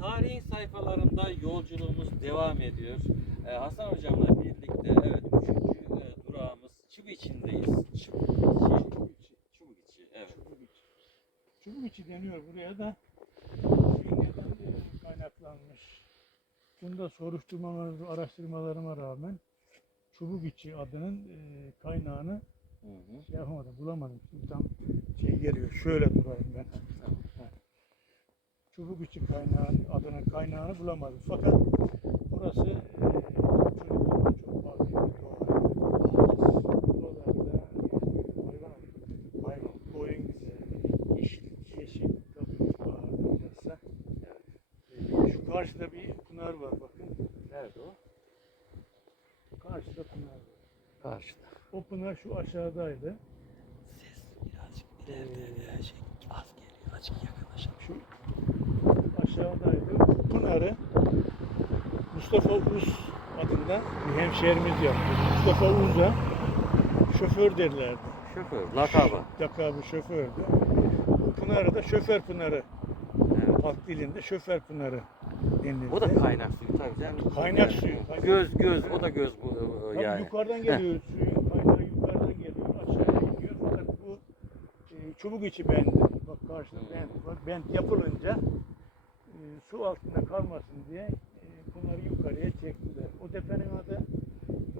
tarihin sayfalarında yolculuğumuz devam ediyor. Ee, Hasan hocamla birlikte evet üçüncü e, durağımız Çıbı içindeyiz. Çıbı içi. Çubuk içi. Evet. Çubuk içi. Çubuk içi deniyor buraya da bir neden e, kaynaklanmış. Bunda soruşturmalarıma, araştırmalarıma rağmen çubuk içi adının e, kaynağını Hı hı. şey yapamadım, bulamadım. Şimdi tam şey geliyor, şöyle durayım ben. Çubuk içi kaynağın adının kaynağını bulamadım. Fakat burası e, çocukluğumda çok doğa. Buralarda hayvan, hayvan, koyun güzel, yeşil, yeşil tabii baharda şu karşıda bir pınar var bakın. Nerede o? Karşıda pınar var. Karşıda. O pınar şu aşağıdaydı. Ses birazcık ileride şey az geliyor. Azıcık yakınlaşalım. Şu aşağıdaydı. Pınar'ı Mustafa Uz adında bir hemşehrimiz yaptı. Mustafa Uz'a şoför derlerdi. Şoför, lakabı. Lakabı şofördü. Pınar'ı da şoför Pınar'ı. Evet. Halk dilinde şoför Pınarı denirdi. O da kaynak suyu tabii canım. Kaynak suyu, kaynak Göz göz o da göz bu Tabii yani. yukarıdan geliyor. Suyun kaynağı yukarıdan geliyor. Aşağıya gidiyor. Fakat bu e, çubuk içi bendi. Bak karşıda Hmm. bent var. Bent yapılınca e, su altında kalmasın diye e, bunları yukarıya çektiler. O tepenin adı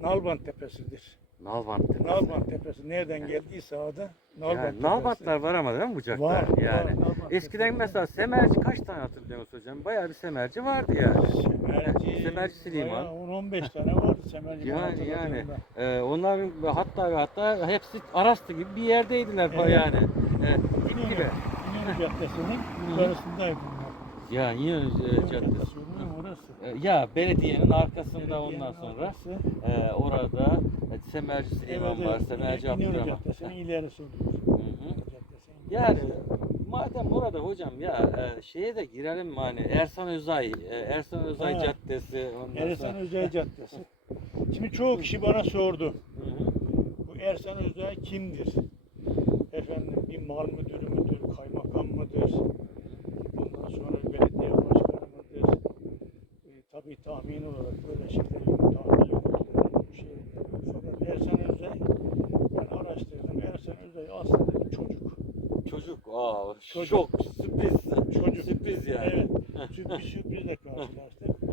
Nalban Tepesi'dir. Nalbant tepesi. Nalban Tepesi nereden geldiyse adı Nalban Yani. Nalbantlar var ama değil mi Bucak'ta? Var, var, yani. Nalbant Eskiden Tepesi. mesela semerci kaç tane hatırlıyor musun hocam? Bayağı bir semerci vardı yani. Semerci, Semerci bayağı 10-15 tane vardı Semerci. Yani yani e, onların hatta ve hatta hepsi Arastı gibi bir yerdeydiler Evet. yani. E, İnönü, gibi. İnönü Caddesi'nin yukarısındaydı. Ya yine e, caddesi. E, Ya belediyenin arkasında Belediyenin ondan sonra e, orada e, Semerci Süleyman Evet, var. Semerci Abdurrahman. Caddesi'nin ilerisi. Hı hı. Yani madem orada hocam ya e, şeye de girelim hani Ersan Özay, e, Ersan Özay Ha. Caddesi ondan Ersan sonra. Özay Caddesi. Şimdi çoğu kişi bana sordu. Hı hı. Bu Ersan Özay kimdir? Efendim bir mal müdürü müdür, kaymakam mıdır? Ondan sonra belediye başkanı mıdır? E, tabii tahmin olarak böyle şeyler yok. Tahmin yoktur. Bu şeyler yok. Fakat Ersan Özay ben araştırdım. Ersan Özay aslında bir çocuk. Çocuk, aa, Çocuk. şok, sürpriz. Çocuk. Sürpriz yani. Evet. Sürpriz sürprizle karşılaştık.